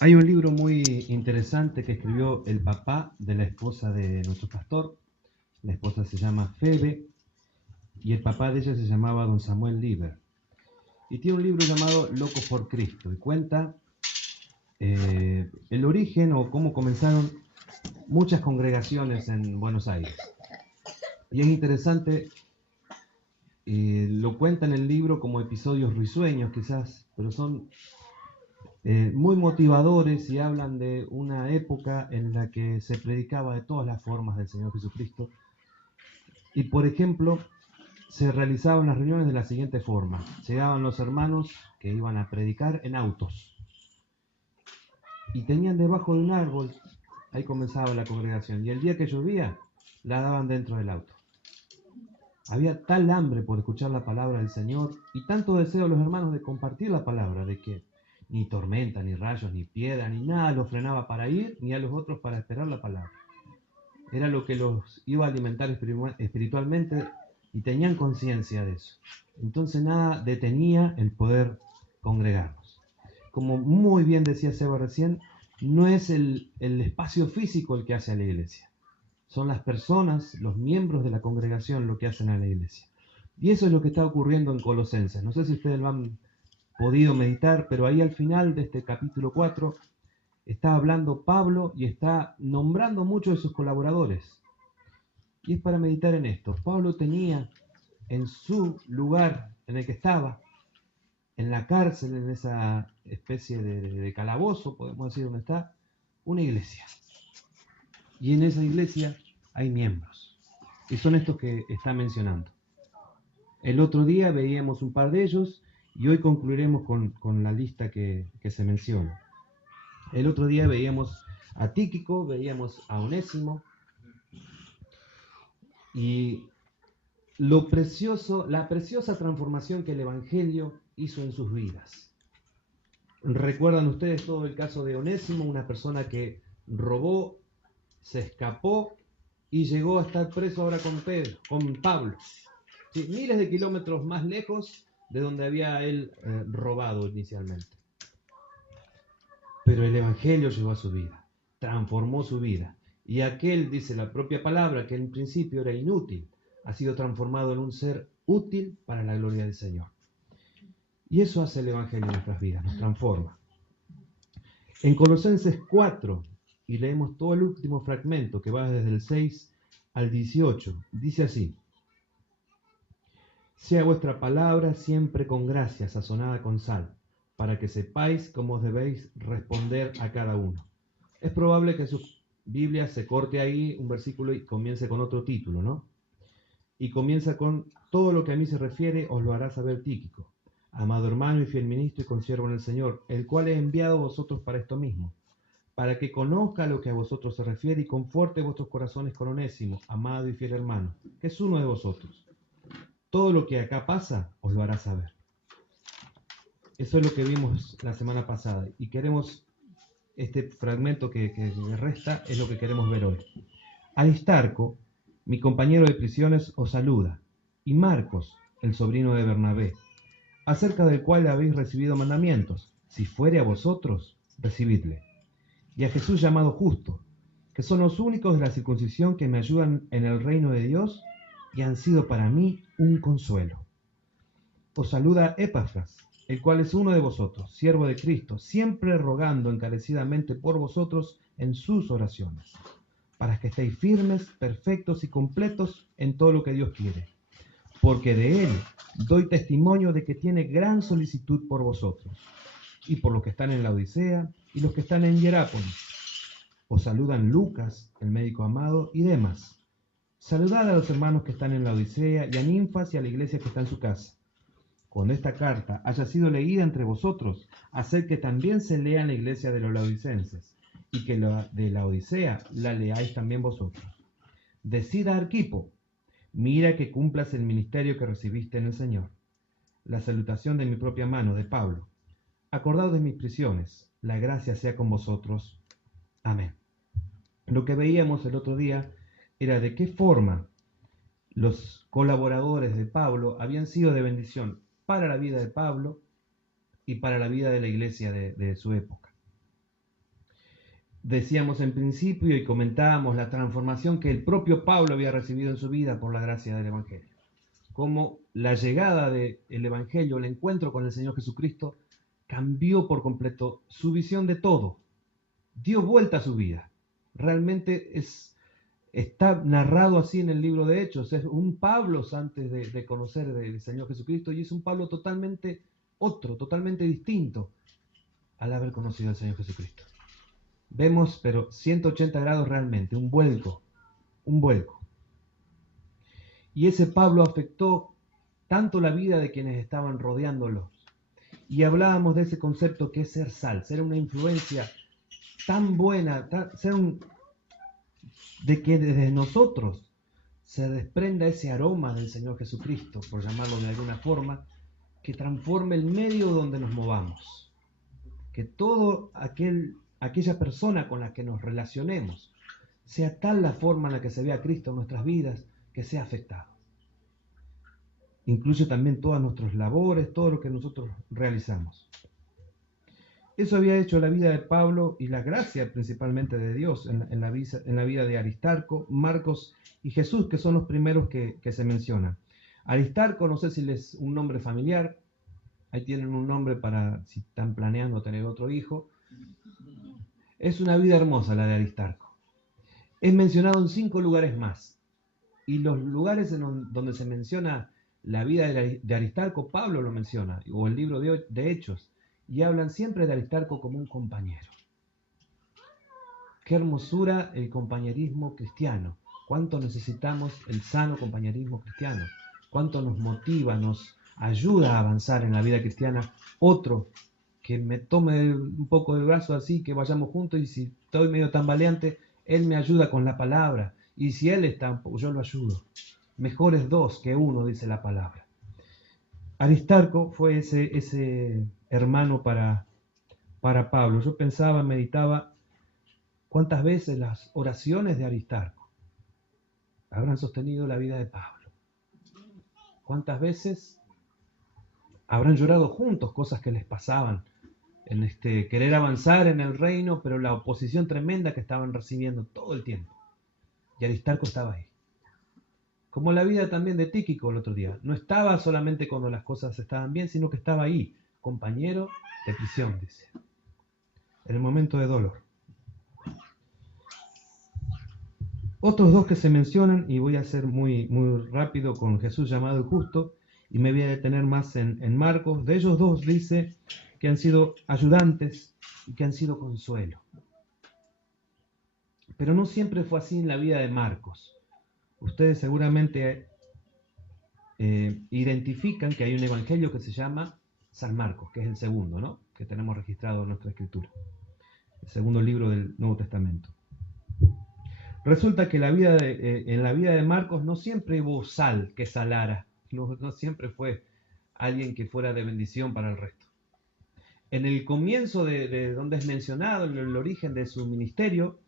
Hay un libro muy interesante que escribió el papá de la esposa de nuestro pastor. La esposa se llama Febe y el papá de ella se llamaba Don Samuel Lieber. Y tiene un libro llamado Locos por Cristo y cuenta el origen o cómo comenzaron muchas congregaciones en Buenos Aires. Y es interesante, lo cuenta en el libro como episodios risueños quizás, pero son muy motivadores y hablan de una época en la que se predicaba de todas las formas del Señor Jesucristo. Y por ejemplo, se realizaban las reuniones de la siguiente forma. Llegaban los hermanos que iban a predicar en autos y tenían debajo de un árbol, ahí comenzaba la congregación, y el día que llovía, la daban dentro del auto. Había tal hambre por escuchar la palabra del Señor y tanto deseo los hermanos de compartir la palabra, de que ni tormenta, ni rayos, ni piedra, ni nada los frenaba para ir, ni a los otros para esperar la palabra. Era lo que los iba a alimentar espiritualmente y tenían conciencia de eso. Entonces nada detenía el poder congregarnos. Como muy bien decía Seba recién, no es el espacio físico el que hace a la iglesia. Son las personas, los miembros de la congregación lo que hacen a la iglesia. Y eso es lo que está ocurriendo en Colosenses. No sé si ustedes lo han podido meditar, pero ahí al final de este capítulo 4 está hablando Pablo y está nombrando muchos de sus colaboradores. Y es para meditar en esto. Pablo tenía en su lugar en el que estaba, en la cárcel, en esa especie de calabozo, podemos decir donde está, una iglesia. Y en esa iglesia hay miembros. Y son estos que está mencionando. El otro día veíamos un par de ellos y hoy concluiremos con la lista que se menciona. El otro día veíamos a Tíquico, veíamos a Onésimo y lo precioso, la preciosa transformación que el Evangelio hizo en sus vidas. ¿Recuerdan ustedes todo el caso de Onésimo, una persona que robó, se escapó y llegó a estar preso ahora con Pablo? Sí, miles de kilómetros más lejos de donde había él robado inicialmente. Pero el Evangelio llegó a su vida, transformó su vida. Y aquel, dice la propia palabra, que en principio era inútil, ha sido transformado en un ser útil para la gloria del Señor. Y eso hace el Evangelio en nuestras vidas, nos transforma. En Colosenses 4, y leemos todo el último fragmento que va desde el 6 al 18, dice así: sea vuestra palabra siempre con gracia, sazonada con sal, para que sepáis cómo os debéis responder a cada uno. Es probable que su Biblia se corte ahí un versículo y comience con otro título, ¿no? Y comienza con: todo lo que a mí se refiere os lo hará saber Tíquico, amado hermano y fiel ministro y consiervo en el Señor, el cual he enviado a vosotros para esto mismo, para que conozca lo que a vosotros se refiere y conforte vuestros corazones con Onésimo, amado y fiel hermano, que es uno de vosotros. Todo lo que acá pasa os lo hará saber. Eso es lo que vimos la semana pasada y queremos, este fragmento que resta es lo que queremos ver hoy. Aristarco, mi compañero de prisiones, os saluda, y Marcos, el sobrino de Bernabé, acerca del cual habéis recibido mandamientos. Si fuere a vosotros, recibidle. Y a Jesús llamado Justo, que son los únicos de la circuncisión que me ayudan en el reino de Dios y han sido para mí un consuelo. Os saluda Epafras, el cual es uno de vosotros, siervo de Cristo, siempre rogando encarecidamente por vosotros en sus oraciones, para que estéis firmes, perfectos y completos en todo lo que Dios quiere. Porque de él doy testimonio de que tiene gran solicitud por vosotros, y por los que están en la Odisea y los que están en Hierápolis. Os saludan Lucas, el médico amado, y Demas. Saludad a los hermanos que están en la Odisea y a Ninfas y a la iglesia que está en su casa. Cuando esta carta haya sido leída entre vosotros, haced que también se lea en la iglesia de los laodicenses, y que la de la Odisea la leáis también vosotros. Decid a Arquipo: mira que cumplas el ministerio que recibiste en el Señor. La salutación de mi propia mano, de Pablo. Acordaos de mis prisiones, la gracia sea con vosotros. Amén. Lo que veíamos el otro día era de qué forma los colaboradores de Pablo habían sido de bendición para la vida de Pablo y para la vida de la iglesia de su época. decíamos en principio y comentábamos la transformación que el propio Pablo había recibido en su vida por la gracia del Evangelio. Cómo la llegada del Evangelio, el encuentro con el Señor Jesucristo, cambió por completo su visión de todo. Dio vuelta a su vida. Realmente está narrado así en el libro de Hechos. Es un Pablo antes de conocer del Señor Jesucristo, y es un Pablo totalmente otro, totalmente distinto al haber conocido al Señor Jesucristo. Vemos, pero 180 grados realmente, un vuelco. Y ese Pablo afectó tanto la vida de quienes estaban rodeándolo. Y hablábamos de ese concepto que es ser sal, ser una influencia tan buena, de que desde nosotros se desprenda ese aroma del Señor Jesucristo, por llamarlo de alguna forma, que transforme el medio donde nos movamos. Que todo aquella persona con la que nos relacionemos sea tal la forma en la que se vea Cristo en nuestras vidas, que sea afectado. Incluye también todas nuestras labores, todo lo que nosotros realizamos. Eso había hecho la vida de Pablo y la gracia principalmente de Dios en la vida de Aristarco, Marcos y Jesús, que son los primeros que se mencionan. Aristarco, no sé si les un nombre familiar, ahí tienen un nombre para si están planeando tener otro hijo. Es una vida hermosa la de Aristarco. Es mencionado en 5 lugares más. Y los lugares donde se menciona la vida de Aristarco, Pablo lo menciona, o el libro de Hechos, y hablan siempre de Aristarco como un compañero. Qué hermosura el compañerismo cristiano. Cuánto necesitamos el sano compañerismo cristiano. Cuánto nos motiva, nos ayuda a avanzar en la vida cristiana. Otro que me tome un poco del brazo así, que vayamos juntos, y si estoy medio tambaleante, él me ayuda con la palabra. Y si él está, yo lo ayudo. Mejores 2 que 1, dice la palabra. Aristarco fue ese hermano para Pablo. Yo pensaba, meditaba, cuántas veces las oraciones de Aristarco habrán sostenido la vida de Pablo. Cuántas veces habrán llorado juntos cosas que les pasaban en querer avanzar en el reino, pero la oposición tremenda que estaban recibiendo todo el tiempo. Y Aristarco estaba ahí. Como la vida también de Tíquico el otro día. No estaba solamente cuando las cosas estaban bien, sino que estaba ahí, compañero de prisión, dice. En el momento de dolor. Otros 2 que se mencionan, y voy a ser muy, muy rápido con Jesús llamado el justo, y me voy a detener más en Marcos. De ellos 2 dice que han sido ayudantes y que han sido consuelo. Pero no siempre fue así en la vida de Marcos. Ustedes seguramente identifican que hay un evangelio que se llama San Marcos, que es el segundo, ¿no?, que tenemos registrado en nuestra escritura. El segundo libro del Nuevo Testamento. Resulta que en la vida de Marcos no siempre hubo sal que salara, no siempre fue alguien que fuera de bendición para el resto. En el comienzo de donde es mencionado, en el origen de su ministerio,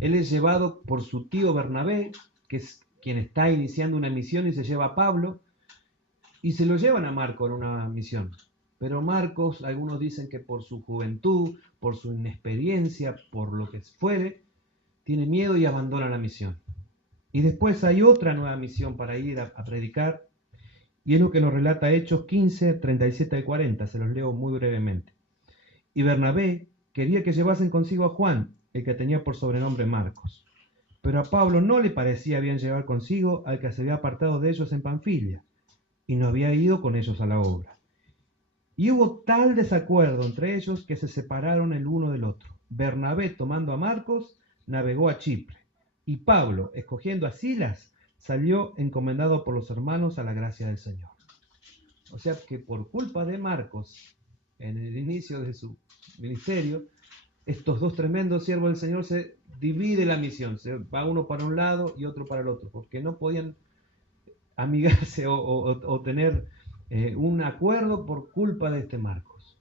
él es llevado por su tío Bernabé, que es quien está iniciando una misión, y se lleva a Pablo, y se lo llevan a Marcos en una misión. Pero Marcos, algunos dicen que por su juventud, por su inexperiencia, por lo que fuere, tiene miedo y abandona la misión. Y después hay otra nueva misión para ir a predicar, y es lo que nos relata Hechos 15, 37 y 40, se los leo muy brevemente. Y Bernabé quería que llevasen consigo a Juan, el que tenía por sobrenombre Marcos. Pero a Pablo no le parecía bien llevar consigo al que se había apartado de ellos en Panfilia, y no había ido con ellos a la obra. Y hubo tal desacuerdo entre ellos que se separaron el uno del otro. Bernabé, tomando a Marcos, navegó a Chipre, y Pablo, escogiendo a Silas, salió encomendado por los hermanos a la gracia del Señor. O sea que por culpa de Marcos, en el inicio de su ministerio, estos 2 tremendos siervos del Señor se divide la misión, se va uno para un lado y otro para el otro, porque no podían amigarse o tener un acuerdo por culpa de este Marcos.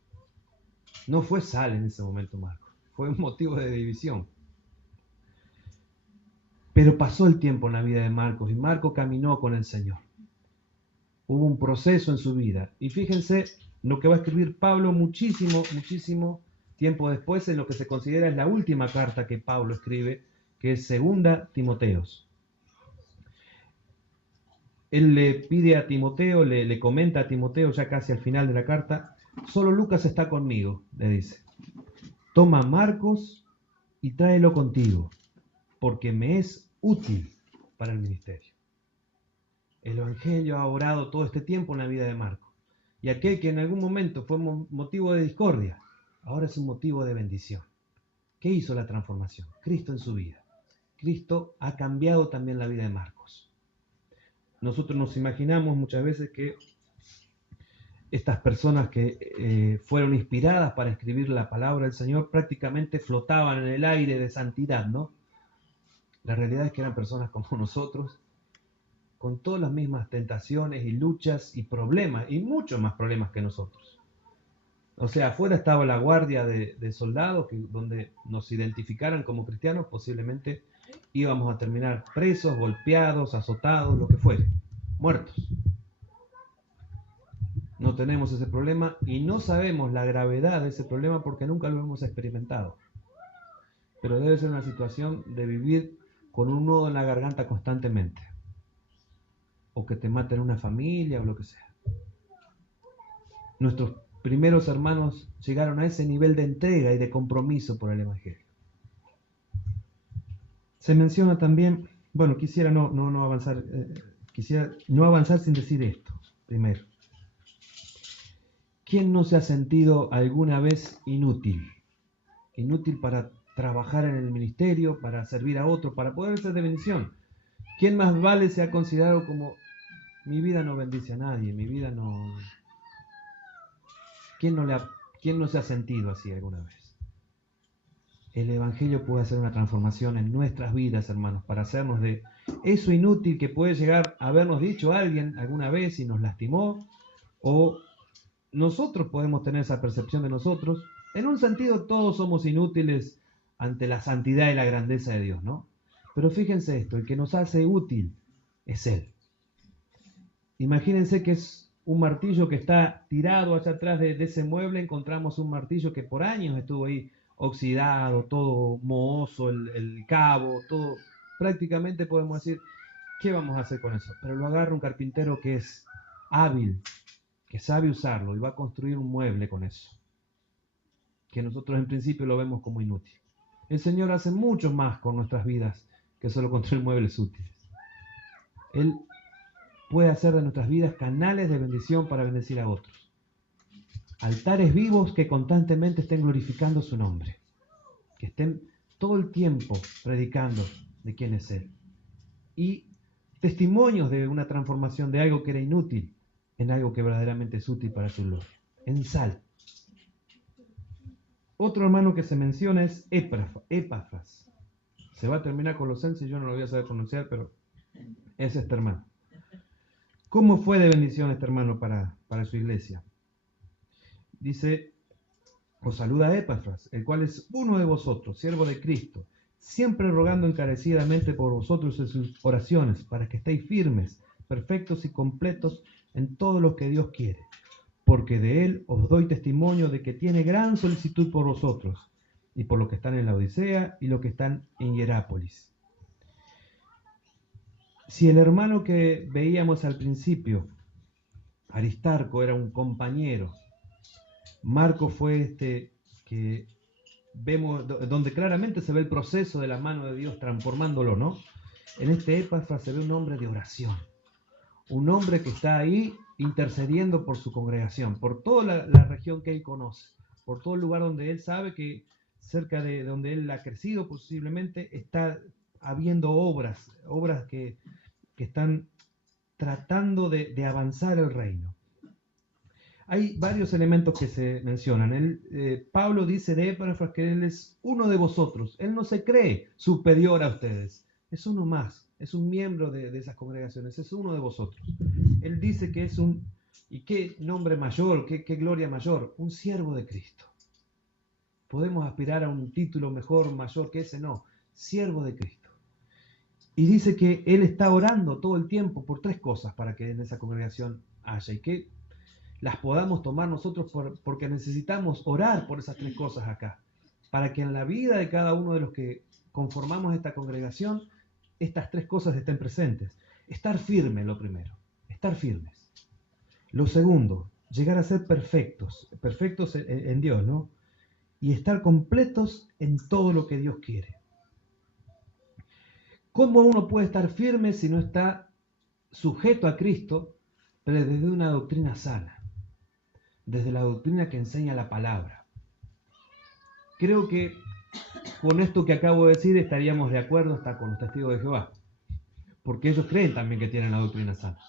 No fue sal en ese momento Marcos, fue un motivo de división. Pero pasó el tiempo en la vida de Marcos y Marcos caminó con el Señor. Hubo un proceso en su vida. Y fíjense lo que va a escribir Pablo muchísimo tiempo después en lo que se considera es la última carta que Pablo escribe, que es Segunda Timoteos. Él le pide a Timoteo, le comenta a Timoteo ya casi al final de la carta, solo Lucas está conmigo, le dice. Toma a Marcos y tráelo contigo, porque me es útil para el ministerio. El Evangelio ha obrado todo este tiempo en la vida de Marcos. Y aquel que en algún momento fue motivo de discordia, ahora es un motivo de bendición. ¿Qué hizo la transformación? Cristo en su vida. Cristo ha cambiado también la vida de Marcos. Nosotros nos imaginamos muchas veces que estas personas que fueron inspiradas para escribir la palabra del Señor prácticamente flotaban en el aire de santidad, ¿no? La realidad es que eran personas como nosotros, con todas las mismas tentaciones y luchas y problemas, y muchos más problemas que nosotros. O sea, afuera estaba la guardia de soldados que donde nos identificaran como cristianos, posiblemente íbamos a terminar presos, golpeados, azotados, lo que fuere, muertos. No tenemos ese problema y no sabemos la gravedad de ese problema porque nunca lo hemos experimentado. Pero debe ser una situación de vivir con un nudo en la garganta constantemente. O que te maten una familia o lo que sea. Nuestros primeros hermanos llegaron a ese nivel de entrega y de compromiso por el Evangelio. Se menciona también, bueno, quisiera no avanzar sin decir esto, primero. ¿Quién no se ha sentido alguna vez inútil? Inútil para trabajar en el ministerio, para servir a otro, para poder ser de bendición. ¿Quién más vale se ha considerado como mi vida no bendice a nadie, mi vida no... ¿Quién no se ha sentido así alguna vez? El Evangelio puede hacer una transformación en nuestras vidas, hermanos, para hacernos de eso inútil que puede llegar a habernos dicho alguien alguna vez y nos lastimó, o nosotros podemos tener esa percepción de nosotros. En un sentido, todos somos inútiles ante la santidad y la grandeza de Dios, ¿no? Pero fíjense esto, el que nos hace útil es Él. Imagínense que es un martillo que está tirado allá atrás de ese mueble, encontramos un martillo que por años estuvo ahí oxidado, todo mohoso, el cabo, todo. Prácticamente podemos decir, ¿qué vamos a hacer con eso? Pero lo agarra un carpintero que es hábil, que sabe usarlo y va a construir un mueble con eso, que nosotros en principio lo vemos como inútil. El Señor hace mucho más con nuestras vidas que solo construir muebles útiles. Él puede hacer de nuestras vidas canales de bendición para bendecir a otros. Altares vivos que constantemente estén glorificando su nombre, que estén todo el tiempo predicando de quién es Él. Y testimonios de una transformación de algo que era inútil en algo que verdaderamente es útil para su gloria. En sal. Otro hermano que se menciona es Epafras. Se va a terminar Colosenses, yo no lo voy a saber pronunciar, pero es este hermano. ¿Cómo fue de bendición este hermano para su iglesia? Dice, os saluda Epafras, el cual es uno de vosotros, siervo de Cristo, siempre rogando encarecidamente por vosotros en sus oraciones, para que estéis firmes, perfectos y completos en todo lo que Dios quiere. Porque de él os doy testimonio de que tiene gran solicitud por vosotros, y por los que están en la Odisea y los que están en Hierápolis. Si el hermano que veíamos al principio, Aristarco, era un compañero, Marco fue este que vemos, donde claramente se ve el proceso de la mano de Dios transformándolo, ¿no? En este Epafras se ve un hombre de oración, un hombre que está ahí intercediendo por su congregación, por toda la región que él conoce, por todo el lugar donde él sabe que cerca de donde él ha crecido posiblemente está habiendo obras que están tratando de avanzar el reino. Hay varios elementos que se mencionan. Pablo dice de Epafras que él es uno de vosotros. Él no se cree superior a ustedes. Es uno más. Es un miembro de esas congregaciones. Es uno de vosotros. Él dice que es un... ¿Y qué nombre mayor? ¿Qué gloria mayor? Un siervo de Cristo. ¿Podemos aspirar a un título mejor, mayor que ese? No. Siervo de Cristo. Y dice que él está orando todo el tiempo por tres cosas para que en esa congregación haya. Y que las podamos tomar nosotros porque necesitamos orar por esas tres cosas acá, para que en la vida de cada uno de los que conformamos esta congregación, estas tres cosas estén presentes. Estar firme, lo primero, estar firmes. Lo segundo, llegar a ser perfectos en Dios, ¿no? Y estar completos en todo lo que Dios quiere. ¿Cómo uno puede estar firme si no está sujeto a Cristo, pero desde una doctrina sana? Desde la doctrina que enseña la palabra. Creo que con esto que acabo de decir estaríamos de acuerdo hasta con los testigos de Jehová, porque ellos creen también que tienen la doctrina sana.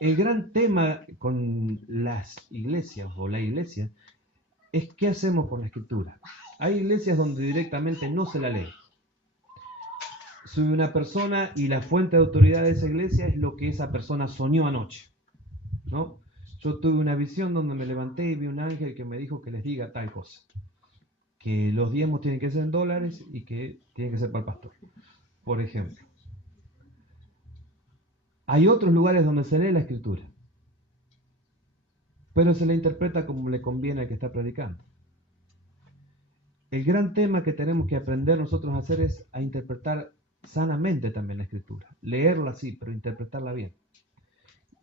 El gran tema con las iglesias o la iglesia es qué hacemos con la escritura. Hay iglesias donde directamente no se la lee. Soy una persona y la fuente de autoridad de esa iglesia es lo que esa persona soñó anoche, ¿no? Yo tuve una visión donde me levanté y vi un ángel que me dijo que les diga tal cosa, que los diezmos tienen que ser en dólares y que tienen que ser para el pastor, por ejemplo. Hay otros lugares donde se lee la escritura, pero se la interpreta como le conviene al que está predicando. El gran tema que tenemos que aprender nosotros a hacer es a interpretar sanamente también la escritura. Leerla sí, pero interpretarla bien.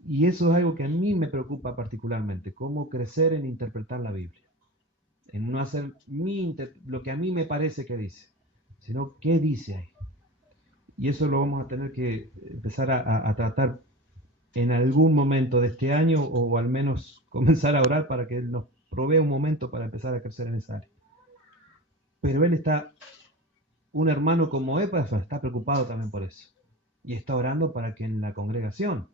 Y eso es algo que a mí me preocupa particularmente, cómo crecer en interpretar la Biblia. En no hacer lo que a mí me parece que dice, sino qué dice ahí. Y eso lo vamos a tener que empezar a tratar en algún momento de este año, o al menos comenzar a orar para que Él nos provea un momento para empezar a crecer en esa área. Pero un hermano como Epafras está preocupado también por eso. Y está orando para que en la congregación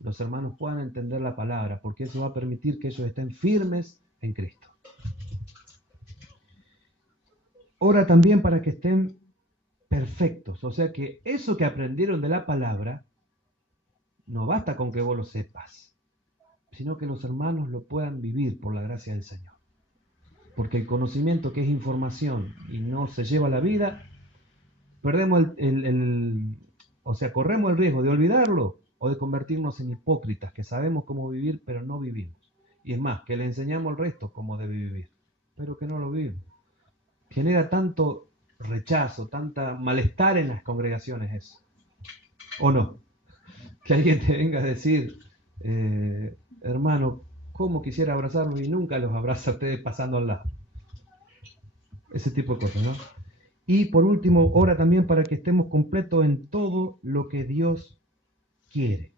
los hermanos puedan entender la palabra, porque eso va a permitir que ellos estén firmes en Cristo. Ora también para que estén perfectos, o sea que eso que aprendieron de la palabra no basta con que vos lo sepas, sino que los hermanos lo puedan vivir por la gracia del Señor. Porque el conocimiento, que es información y no se lleva a la vida, perdemos corremos el riesgo de olvidarlo o de convertirnos en hipócritas que sabemos cómo vivir pero no vivimos. Y es más, que le enseñamos al resto cómo debe vivir, pero que no lo vivimos. Genera tanto rechazo, tanta malestar en las congregaciones eso. ¿O no? Que alguien te venga a decir, hermano, ¿cómo quisiera abrazarlo? Y nunca los abraza a ustedes pasando al lado. Ese tipo de cosas, ¿no? Y por último, ora también para que estemos completos en todo lo que Dios quiere.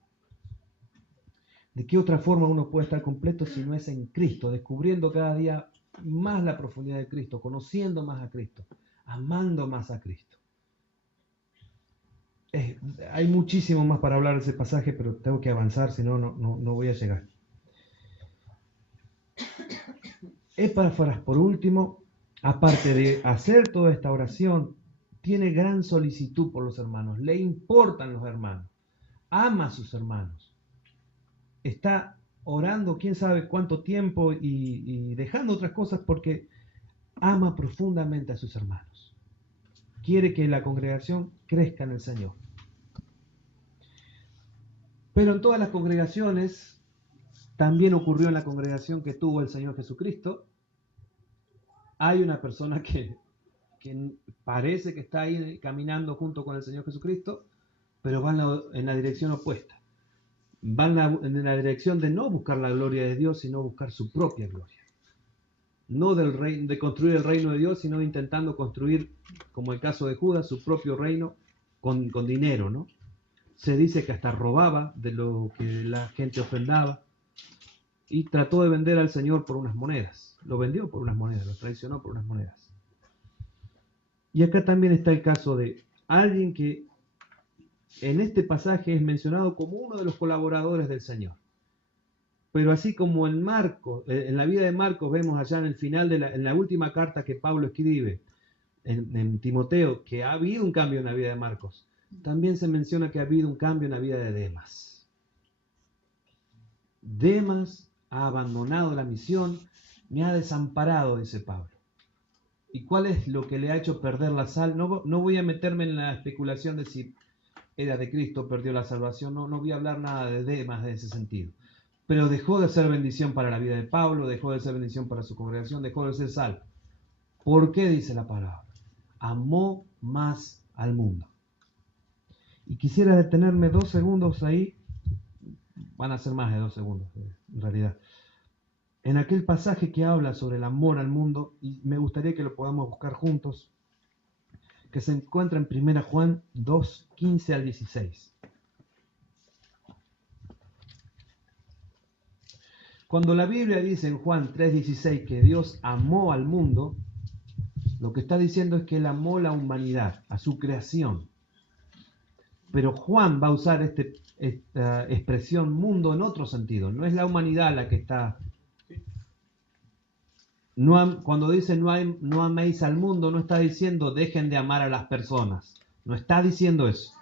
¿De qué otra forma uno puede estar completo si no es en Cristo? Descubriendo cada día más la profundidad de Cristo, conociendo más a Cristo, amando más a Cristo. Hay muchísimo más para hablar de ese pasaje, pero tengo que avanzar, si no, no voy a llegar. Epafras, por último, aparte de hacer toda esta oración, tiene gran solicitud por los hermanos, le importan los hermanos, ama a sus hermanos. Está orando quién sabe cuánto tiempo y dejando otras cosas porque ama profundamente a sus hermanos. Quiere que la congregación crezca en el Señor. Pero en todas las congregaciones, también ocurrió en la congregación que tuvo el Señor Jesucristo, hay una persona que parece que está ahí caminando junto con el Señor Jesucristo, pero va en la dirección opuesta. Van en la dirección de no buscar la gloria de Dios, sino buscar su propia gloria. No de construir el reino de Dios, sino intentando construir, como el caso de Judas, su propio reino con dinero, ¿no? Se dice que hasta robaba de lo que la gente ofrendaba y trató de vender al Señor por unas monedas. Lo vendió por unas monedas, lo traicionó por unas monedas. Y acá también está el caso de alguien que en este pasaje es mencionado como uno de los colaboradores del Señor. Pero así como en la vida de Marcos vemos allá en el final en la última carta que Pablo escribe en Timoteo, que ha habido un cambio en la vida de Marcos, también se menciona que ha habido un cambio en la vida de Demas. Demas ha abandonado la misión, me ha desamparado, dice Pablo. ¿Y cuál es lo que le ha hecho perder la sal? No voy a meterme en la especulación de si era de Cristo, perdió la salvación, no voy a hablar nada de Demas de ese sentido. pero dejó de ser bendición para la vida de Pablo, dejó de ser bendición para su congregación, dejó de ser sal. ¿Por qué dice la palabra? Amó más al mundo. Y quisiera detenerme 2 segundos ahí, van a ser más de 2 segundos en realidad, en aquel pasaje que habla sobre el amor al mundo, y me gustaría que lo podamos buscar juntos, que se encuentra en 1 Juan 2, 15 al 16. Cuando la Biblia dice en Juan 3, 16 que Dios amó al mundo, lo que está diciendo es que Él amó la humanidad, a su creación. Pero Juan va a usar esta expresión mundo en otro sentido. No es la humanidad la que está... Cuando dice no améis al mundo, no está diciendo dejen de amar a las personas. No está diciendo eso.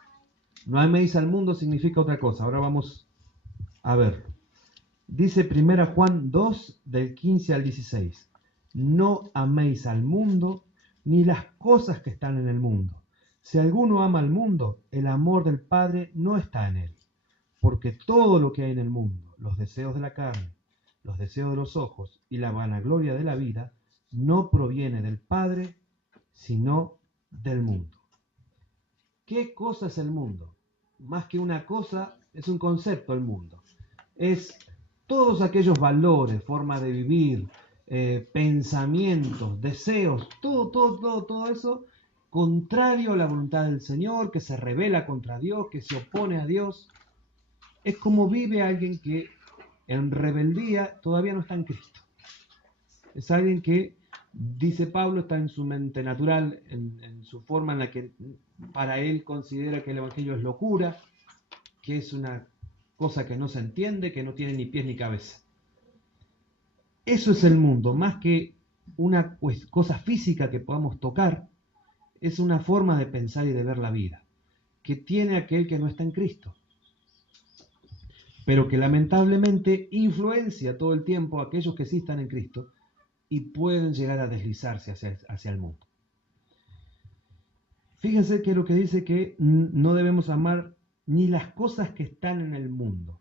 No améis al mundo significa otra cosa. Ahora vamos a ver. Dice 1 Juan 2, del 15 al 16. No améis al mundo ni las cosas que están en el mundo. Si alguno ama al mundo, el amor del Padre no está en él. Porque todo lo que hay en el mundo, los deseos de la carne, los deseos de los ojos y la vanagloria de la vida, no proviene del Padre, sino del mundo. ¿Qué cosa es el mundo? Más que una cosa, es un concepto el mundo. Es todos aquellos valores, formas de vivir, pensamientos, deseos, todo eso contrario a la voluntad del Señor, que se rebela contra Dios, que se opone a Dios. Es como vive alguien que en rebeldía todavía no está en Cristo. Es alguien que, dice Pablo, está en su mente natural, en su forma en la que para él considera que el Evangelio es locura, que es una cosa que no se entiende, que no tiene ni pies ni cabeza. Eso es el mundo, más que una cosa física que podamos tocar, es una forma de pensar y de ver la vida, que tiene aquel que no está en Cristo, pero que lamentablemente influencia todo el tiempo a aquellos que sí están en Cristo y pueden llegar a deslizarse hacia el mundo. Fíjense que lo que dice que no debemos amar ni las cosas que están en el mundo.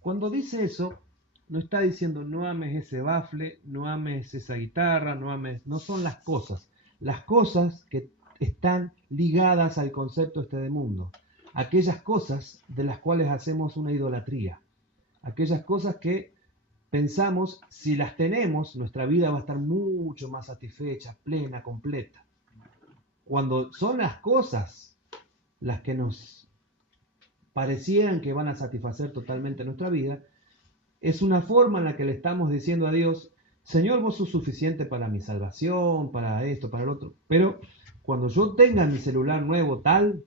Cuando dice eso, no está diciendo no ames ese bafle, no ames esa guitarra, no son las cosas. Las cosas que están ligadas al concepto de mundo. Aquellas cosas de las cuales hacemos una idolatría. Aquellas cosas que pensamos, si las tenemos, nuestra vida va a estar mucho más satisfecha, plena, completa. Cuando son las cosas las que nos parecieran que van a satisfacer totalmente nuestra vida, es una forma en la que le estamos diciendo a Dios, Señor, vos sos suficiente para mi salvación, para esto, para el otro, pero cuando yo tenga mi celular nuevo tal,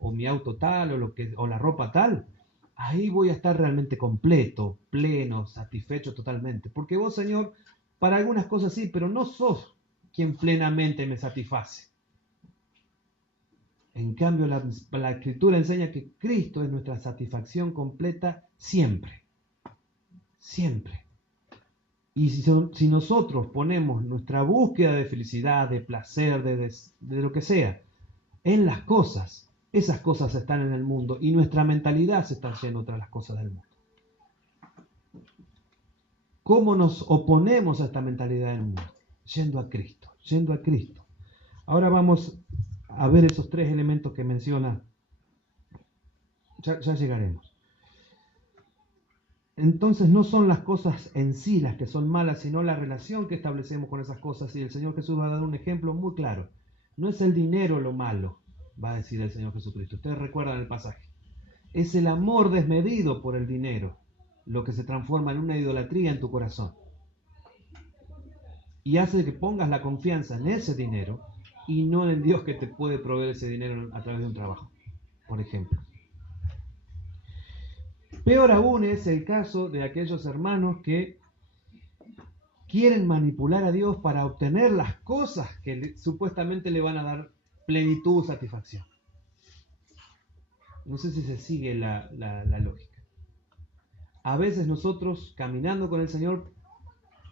o mi auto tal, o la ropa tal, ahí voy a estar realmente completo, pleno, satisfecho totalmente. Porque vos, Señor, para algunas cosas sí, pero no sos quien plenamente me satisface. En cambio, la Escritura enseña que Cristo es nuestra satisfacción completa siempre. Siempre. Y si nosotros ponemos nuestra búsqueda de felicidad, de placer, de lo que sea, en las cosas, esas cosas están en el mundo y nuestra mentalidad se está yendo tras las cosas del mundo. ¿Cómo nos oponemos a esta mentalidad del mundo? Yendo a Cristo, yendo a Cristo. Ahora vamos a ver esos 3 elementos que menciona. Ya llegaremos. Entonces no son las cosas en sí las que son malas, sino la relación que establecemos con esas cosas. Y el Señor Jesús va a dar un ejemplo muy claro. No es el dinero lo malo, va a decir el Señor Jesucristo. Ustedes recuerdan el pasaje. Es el amor desmedido por el dinero lo que se transforma en una idolatría en tu corazón. Y hace que pongas la confianza en ese dinero y no en el Dios que te puede proveer ese dinero a través de un trabajo, por ejemplo. Peor aún es el caso de aquellos hermanos que quieren manipular a Dios para obtener las cosas que supuestamente le van a dar plenitud o satisfacción. No sé si se sigue la lógica. A veces nosotros, caminando con el Señor,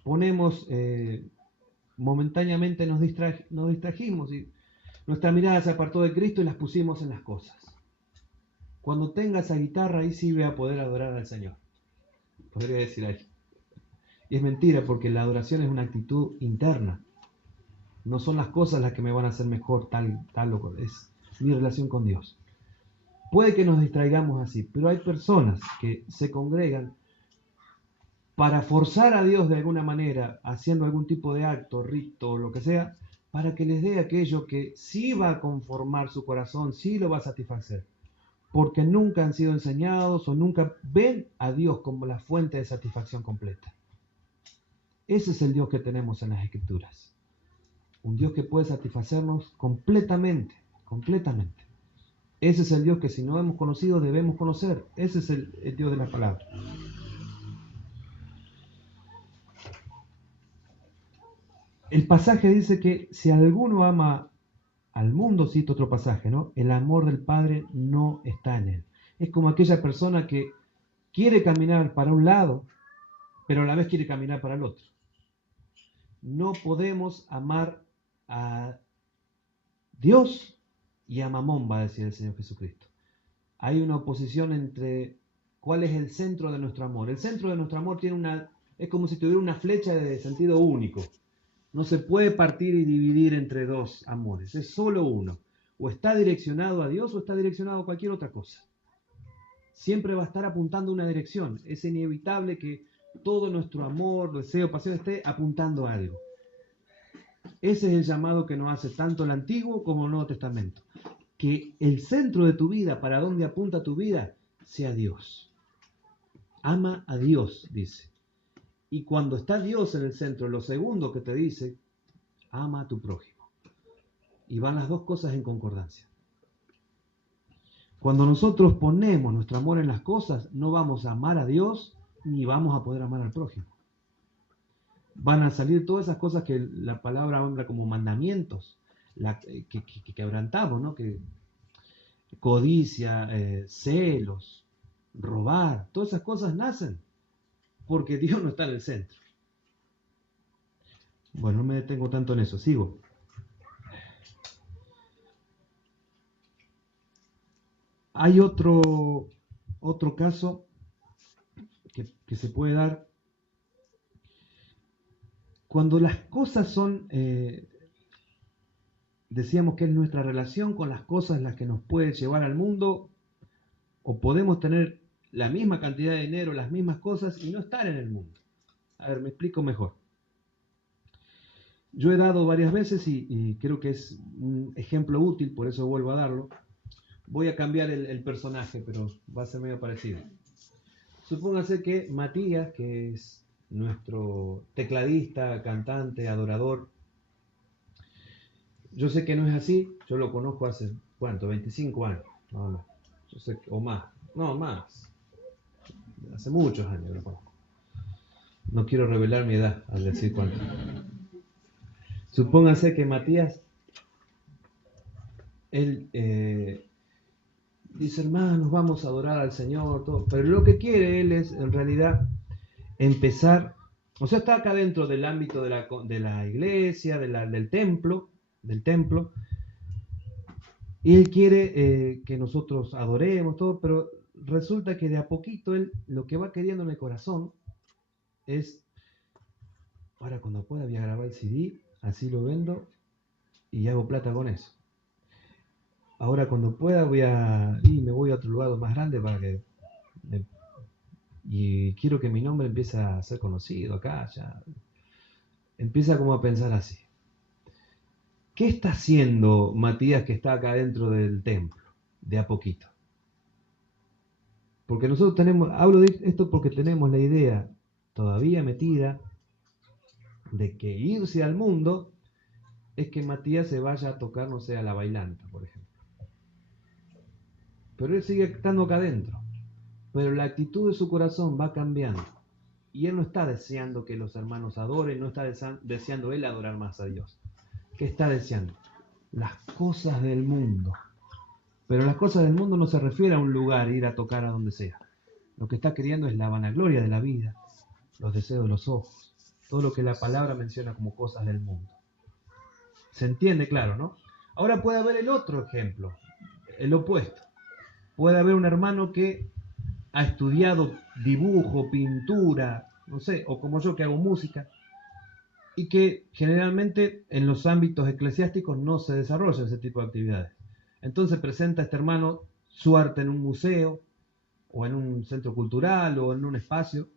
ponemos, momentáneamente nos distrajimos y nuestra mirada se apartó de Cristo y las pusimos en las cosas. Cuando tenga esa guitarra, ahí sí voy a poder adorar al Señor. podría decir ahí. Y es mentira, porque la adoración es una actitud interna. No son las cosas las que me van a hacer mejor, tal o cual. Es mi relación con Dios. Puede que nos distraigamos así, pero hay personas que se congregan para forzar a Dios de alguna manera, haciendo algún tipo de acto, rito o lo que sea, para que les dé aquello que sí va a conformar su corazón, sí lo va a satisfacer. Porque nunca han sido enseñados o nunca ven a Dios como la fuente de satisfacción completa. Ese es el Dios que tenemos en las Escrituras. Un Dios que puede satisfacernos completamente, completamente. Ese es el Dios que si no hemos conocido debemos conocer. Ese es el Dios de la palabra. El pasaje dice que si alguno ama al mundo, cito otro pasaje, ¿no? El amor del Padre no está en él. Es como aquella persona que quiere caminar para un lado, pero a la vez quiere caminar para el otro. No podemos amar a Dios y a Mamón, va a decir el Señor Jesucristo. Hay una oposición entre cuál es el centro de nuestro amor. El centro de nuestro amor es como si tuviera una flecha de sentido único. No se puede partir y dividir entre dos amores, es solo uno. O está direccionado a Dios o está direccionado a cualquier otra cosa. Siempre va a estar apuntando a una dirección. Es inevitable que todo nuestro amor, deseo, pasión esté apuntando a algo. Ese es el llamado que nos hace tanto el Antiguo como el Nuevo Testamento. Que el centro de tu vida, para donde apunta tu vida, sea Dios. Ama a Dios, dice. Y cuando está Dios en el centro, lo segundo que te dice, ama a tu prójimo. Y van las dos cosas en concordancia. Cuando nosotros ponemos nuestro amor en las cosas, no vamos a amar a Dios ni vamos a poder amar al prójimo. Van a salir todas esas cosas que la palabra habla como mandamientos, que quebrantamos, ¿no? Que codicia, celos, robar, todas esas cosas nacen porque Dios no está en el centro. Bueno, no me detengo tanto en eso, sigo. Hay otro caso que se puede dar cuando las cosas son, decíamos que es nuestra relación con las cosas las que nos puede llevar al mundo, o podemos tener la misma cantidad de dinero, las mismas cosas y no estar en el mundo. A ver, me explico mejor. Yo he dado varias veces y creo que es un ejemplo útil, por eso vuelvo a darlo. Voy a cambiar el personaje, pero va a ser medio parecido. Supóngase que Matías, que es nuestro tecladista, cantante, adorador, yo sé que no es así, yo lo conozco hace, ¿cuánto? 25 años, nada más. Yo sé, o más, no, más. Hace muchos años lo conozco. No quiero revelar mi edad al decir cuánto. Supóngase que Matías, él dice, hermanos, vamos a adorar al Señor, todo. Pero lo que quiere él es, en realidad, empezar, o sea, está acá dentro del ámbito de la iglesia, del templo, y él quiere que nosotros adoremos, todo, pero resulta que de a poquito él, lo que va queriendo en el corazón es, ahora cuando pueda voy a grabar el CD, así lo vendo y hago plata con eso. Ahora cuando pueda me voy a otro lugar más grande para que y quiero que mi nombre empiece a ser conocido acá, ya. Empieza como a pensar así. ¿Qué está haciendo Matías que está acá dentro del templo? De a poquito. Porque nosotros hablo de esto porque tenemos la idea todavía metida de que irse al mundo es que Matías se vaya a tocar, no sé, a la bailanta, por ejemplo. Pero él sigue estando acá adentro. Pero la actitud de su corazón va cambiando. Y él no está deseando que los hermanos adoren, no está deseando él adorar más a Dios. ¿Qué está deseando? Las cosas del mundo. Pero las cosas del mundo no se refiere a un lugar, ir a tocar a donde sea. Lo que está queriendo es la vanagloria de la vida, los deseos de los ojos, todo lo que la palabra menciona como cosas del mundo. ¿Se entiende claro, no? Ahora puede haber el otro ejemplo, el opuesto. Puede haber un hermano que ha estudiado dibujo, pintura, no sé, o como yo que hago música, y que generalmente en los ámbitos eclesiásticos no se desarrolla ese tipo de actividades. Entonces presenta a este hermano su arte en un museo, o en un centro cultural, o en un espacio,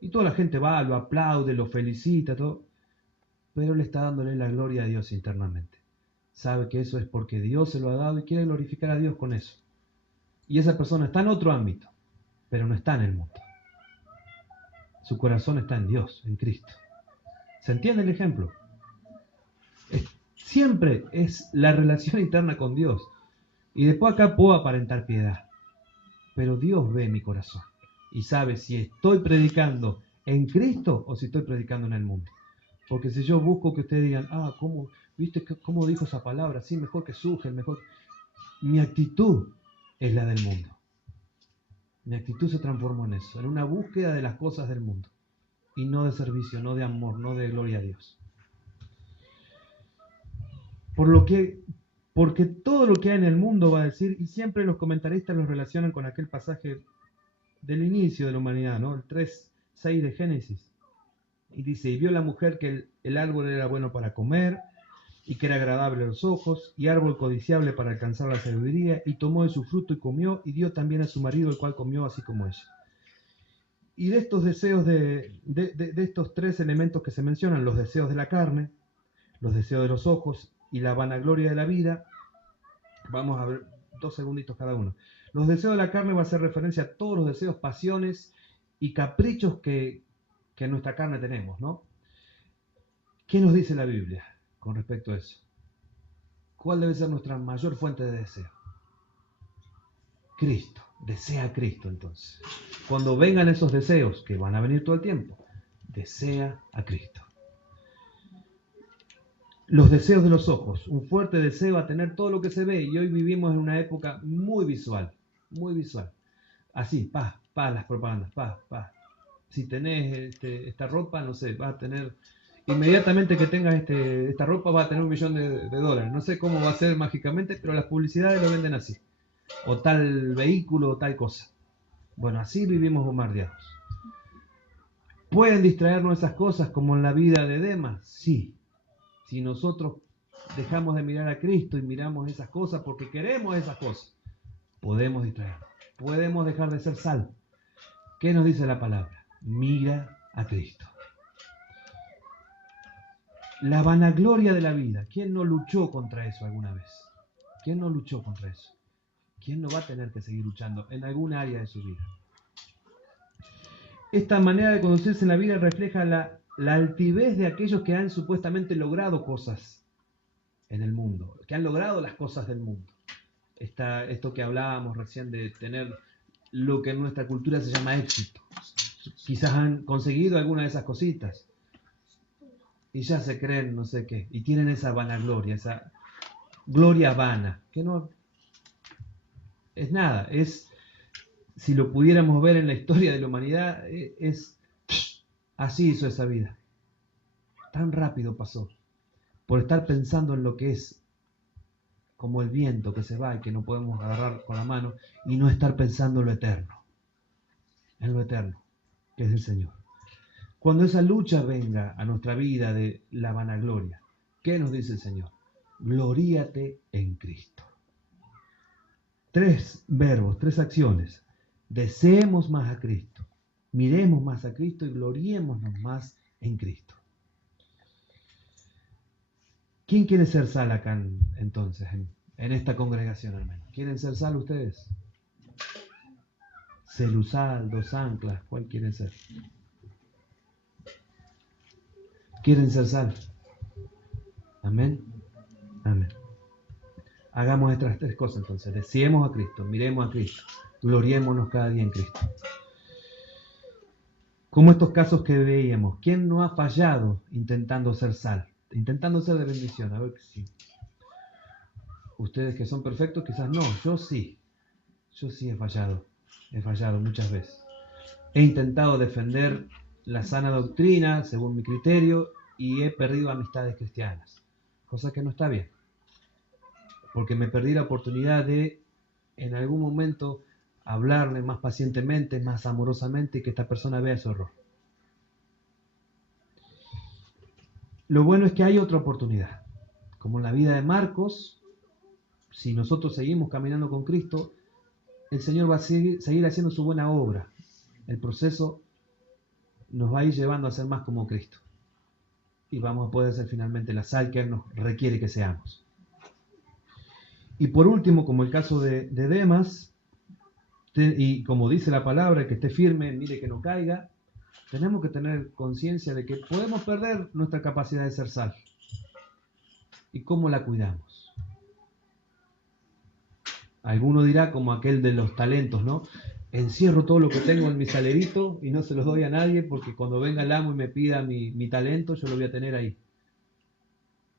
y toda la gente va, lo aplaude, lo felicita, todo, pero él está dándole la gloria a Dios internamente. Sabe que eso es porque Dios se lo ha dado y quiere glorificar a Dios con eso. Y esa persona está en otro ámbito, pero no está en el mundo. Su corazón está en Dios, en Cristo. ¿Se entiende el ejemplo? Siempre es la relación interna con Dios. Y después acá puedo aparentar piedad. Pero Dios ve mi corazón y sabe si estoy predicando en Cristo o si estoy predicando en el mundo. Porque si yo busco que ustedes digan, ¿cómo, viste cómo dijo esa palabra? Sí, mejor que Suje, mejor. Mi actitud es la del mundo. Mi actitud se transformó en eso, en una búsqueda de las cosas del mundo. Y no de servicio, no de amor, no de gloria a Dios. Porque todo lo que hay en el mundo, va a decir, y siempre los comentaristas los relacionan con aquel pasaje del inicio de la humanidad, ¿no? El 3:6 de Génesis. Y dice, y vio la mujer que el árbol era bueno para comer, y que era agradable a los ojos, y árbol codiciable para alcanzar la sabiduría, y tomó de su fruto y comió, y dio también a su marido, el cual comió así como ella. Y de estos deseos, de estos tres elementos que se mencionan, los deseos de la carne, los deseos de los ojos y la vanagloria de la vida, vamos a ver 2 segunditos cada uno. Los deseos de la carne va a hacer referencia a todos los deseos, pasiones y caprichos que en nuestra carne tenemos, ¿no? ¿Qué nos dice la Biblia con respecto a eso? ¿Cuál debe ser nuestra mayor fuente de deseo? Cristo. Desea a Cristo, entonces. Cuando vengan esos deseos, que van a venir todo el tiempo, desea a Cristo. Los deseos de los ojos, un fuerte deseo a tener todo lo que se ve, y hoy vivimos en una época muy visual, muy visual. Así, las propagandas, Si tenés esta ropa, no sé, vas a tener, inmediatamente que tengas esta ropa, vas a tener $1 millón de dólares. No sé cómo va a ser mágicamente, pero las publicidades lo venden así. O tal vehículo, o tal cosa. Bueno, así vivimos bombardeados. ¿Pueden distraernos esas cosas como en la vida de Demas? Sí. Si nosotros dejamos de mirar a Cristo y miramos esas cosas porque queremos esas cosas, podemos distraernos. Podemos dejar de ser sal. ¿Qué nos dice la palabra? Mira a Cristo. La vanagloria de la vida. ¿Quién no luchó contra eso alguna vez? ¿Quién no luchó contra eso? ¿Quién no va a tener que seguir luchando en alguna área de su vida? Esta manera de conducirse en la vida refleja la altivez de aquellos que han supuestamente logrado cosas en el mundo, que han logrado las cosas del mundo. Esto que hablábamos recién de tener lo que en nuestra cultura se llama éxito. Quizás han conseguido alguna de esas cositas y ya se creen no sé qué, y tienen esa vanagloria, esa gloria vana, que no es nada, si lo pudiéramos ver en la historia de la humanidad, así hizo esa vida. Tan rápido pasó, por estar pensando en lo que es como el viento que se va y que no podemos agarrar con la mano, y no estar pensando en lo eterno, que es el Señor. Cuando esa lucha venga a nuestra vida de la vanagloria, ¿qué nos dice el Señor? Gloríate en Cristo. 3 verbos, 3 acciones. Deseemos más a Cristo, miremos más a Cristo y gloriémonos más en Cristo. ¿Quién quiere ser sal acá entonces, en esta congregación al menos? ¿Quieren ser sal ustedes? Celusal, 2 anclas, ¿cuál quieren ser? ¿Quieren ser sal? Amén. Amén. Hagamos estas 3 cosas entonces. Deseemos a Cristo, miremos a Cristo, gloriémonos cada día en Cristo. Como estos casos que veíamos, ¿quién no ha fallado intentando ser sal? Intentando ser de bendición, a ver si. Ustedes que son perfectos, quizás no, yo sí he fallado muchas veces. He intentado defender la sana doctrina, según mi criterio, y he perdido amistades cristianas, cosa que no está bien, porque me perdí la oportunidad de, en algún momento, hablarle más pacientemente, más amorosamente y que esta persona vea su error. Lo bueno es que hay otra oportunidad. Como en la vida de Marcos, si nosotros seguimos caminando con Cristo, el Señor va a seguir haciendo su buena obra. El proceso nos va a ir llevando a ser más como Cristo. Y vamos a poder ser finalmente la sal que Él nos requiere que seamos. Y por último, como el caso de Demas, y como dice la palabra, que esté firme, mire que no caiga, tenemos que tener conciencia de que podemos perder nuestra capacidad de ser sal. ¿Y cómo la cuidamos? Alguno dirá como aquel de los talentos, ¿no? Encierro todo lo que tengo en mi salerito y no se los doy a nadie porque cuando venga el amo y me pida mi talento, yo lo voy a tener ahí.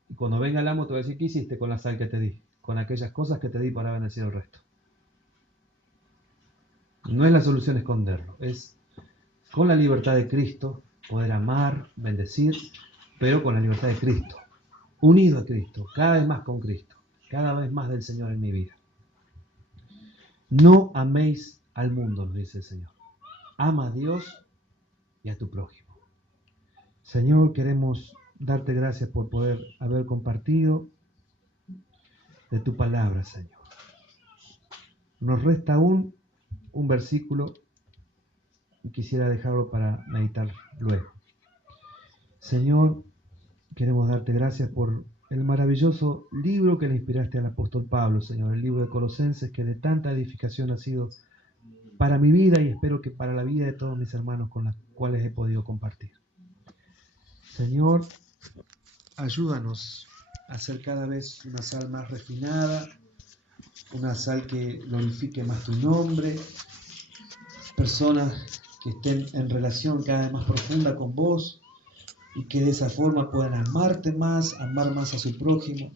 Y cuando venga el amo te voy a decir, ¿qué hiciste con la sal que te di? Con aquellas cosas que te di para bendecir el resto. No es la solución esconderlo, es con la libertad de Cristo poder amar, bendecir, pero con la libertad de Cristo, unido a Cristo, cada vez más con Cristo, cada vez más del Señor en mi vida. No améis al mundo, nos dice el Señor. Ama a Dios y a tu prójimo. Señor, queremos darte gracias por poder haber compartido de tu palabra, Señor. Nos resta aún un versículo y quisiera dejarlo para meditar luego. Señor, queremos darte gracias por el maravilloso libro que le inspiraste al apóstol Pablo, Señor, el libro de Colosenses, que de tanta edificación ha sido para mi vida y espero que para la vida de todos mis hermanos con los cuales he podido compartir. Señor, ayúdanos a ser cada vez una sal más refinada, una sal que glorifique más tu nombre, personas que estén en relación cada vez más profunda con vos y que de esa forma puedan amarte más, amar más a su prójimo,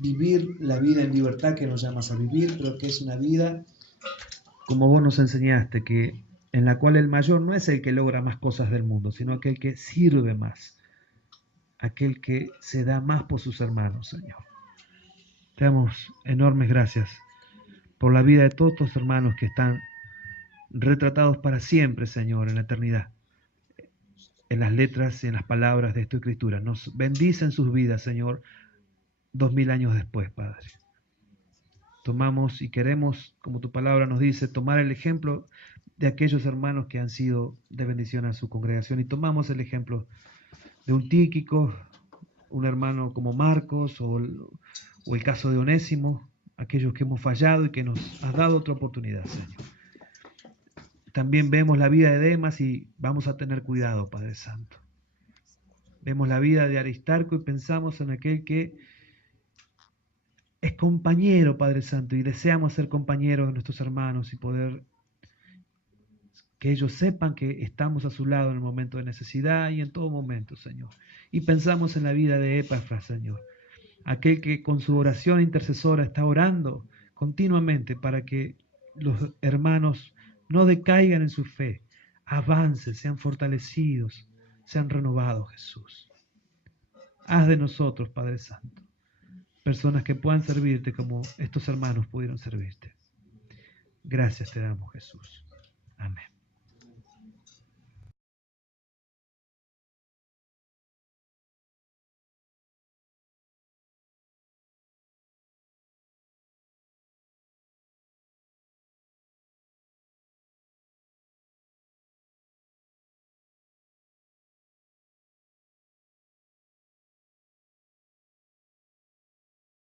vivir la vida en libertad que nos llamas a vivir, pero que es una vida como vos nos enseñaste, que en la cual el mayor no es el que logra más cosas del mundo, sino aquel que sirve más, aquel que se da más por sus hermanos, Señor. Te damos enormes gracias por la vida de todos estos hermanos que están retratados para siempre, Señor, en la eternidad, en las letras y en las palabras de tu Escritura. Nos bendice en sus vidas, Señor, 2000 años después, Padre. Tomamos y queremos, como tu palabra nos dice, tomar el ejemplo de aquellos hermanos que han sido de bendición a su congregación y tomamos el ejemplo de un Tíquico, un hermano como Marcos o el caso de Onésimo, aquellos que hemos fallado y que nos has dado otra oportunidad, Señor. También vemos la vida de Demas y vamos a tener cuidado, Padre Santo. Vemos la vida de Aristarco y pensamos en aquel que es compañero, Padre Santo, y deseamos ser compañeros de nuestros hermanos y poder que ellos sepan que estamos a su lado en el momento de necesidad y en todo momento, Señor. Y pensamos en la vida de Epafras, Señor, aquel que con su oración intercesora está orando continuamente para que los hermanos no decaigan en su fe, avancen, sean fortalecidos, sean renovados, Jesús. Haz de nosotros, Padre Santo, personas que puedan servirte como estos hermanos pudieron servirte. Gracias te damos, Jesús. Amén.